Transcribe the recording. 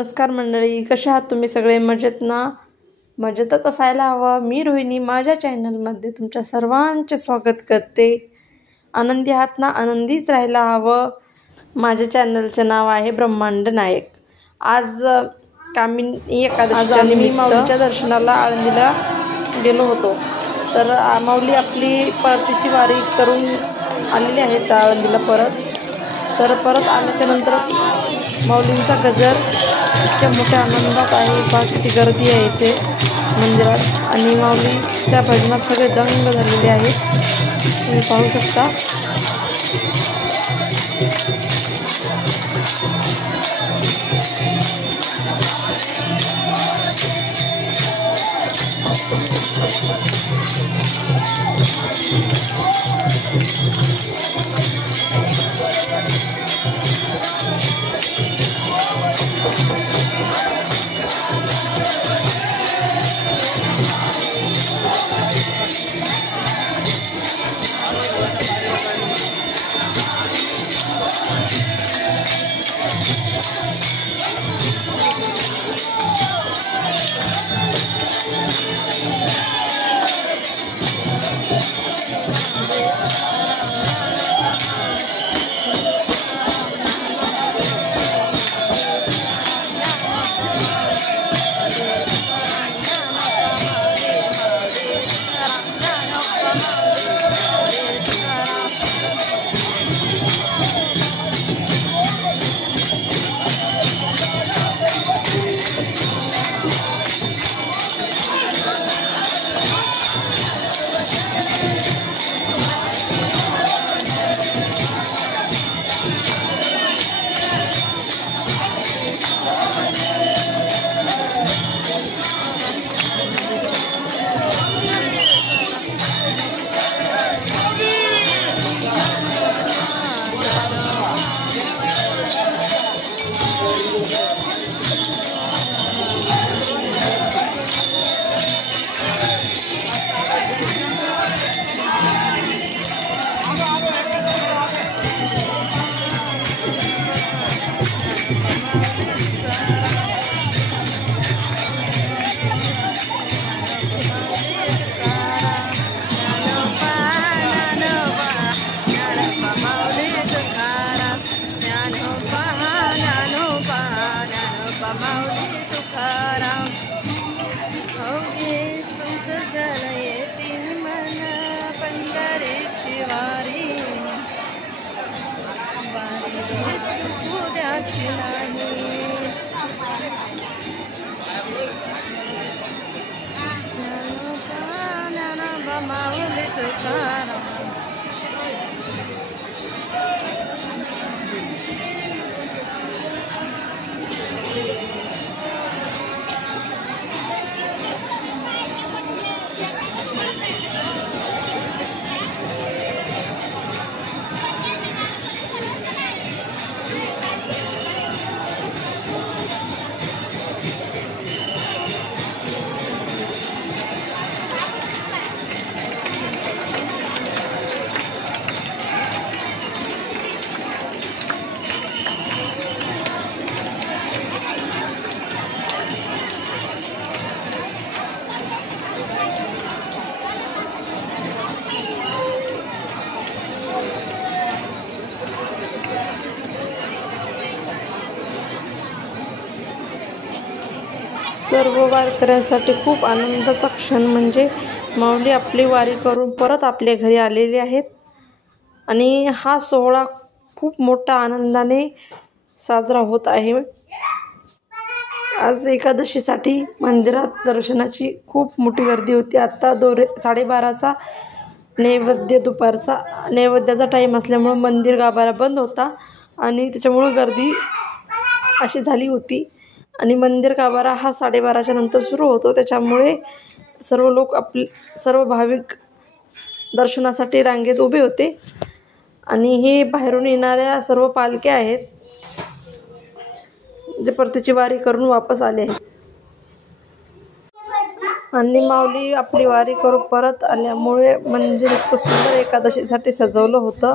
नमस्कार मंडळी, कशा आहात तुम्ही सगळे? मजेत ना? मजेतच असायला हवं. मी रोहिणी माझ्या चॅनलमध्ये तुमच्या सर्वांचे स्वागत करते. आनंदी आहात ना? आनंदीच राहायला हवं. माझ्या चॅनलचं नाव आहे ब्रह्मांड नायक. आज कामिनी एकादशीच्या निमित्त माऊलीच्या दर्शनाला आळंदीला गेलो होतो. तर माऊली आपली परतीची वारी करून आलेली आहेत आळंदीला परत आल्याच्या नंतर माऊलींचा गजर इतक्या मोठ्या आनंदात आहे. पहा किती गर्दी आहे इथे मंदिरात आणि माऊलीच्या भजनात सगळे दंग झालेले आहेत, तुम्ही पाहू शकता. सर्व वारकऱ्यांसाठी खूप आनंदाचा क्षण म्हणजे माऊली आपली वारी करून परत आपल्या घरी आलेले आहेत आणि हा सोहळा खूप मोठ्या आनंदाने साजरा होत आहे. आज एकादशीसाठी मंदिरात दर्शनाची खूप मोठी गर्दी होती. आत्ता 12:30चा दुपारचा नैवेद्याचा टाईम असल्यामुळं मंदिर गाभारा बंद होता आणि त्याच्यामुळं गर्दी अशी झाली होती आणि मंदिर गाभारा हा 12:30च्या नंतर सुरू होतो. त्याच्यामुळे सर्व भाविक दर्शनासाठी रांगेत उभे होते आणि हे बाहेरून येणाऱ्या सर्व पालख्या आहेत जे परतीची वारी करून वापस आले आहेत आणि माऊली आपली वारी करून परत आल्यामुळे मंदिर इतकं सुंदर एकादशीसाठी सजवलं होतं.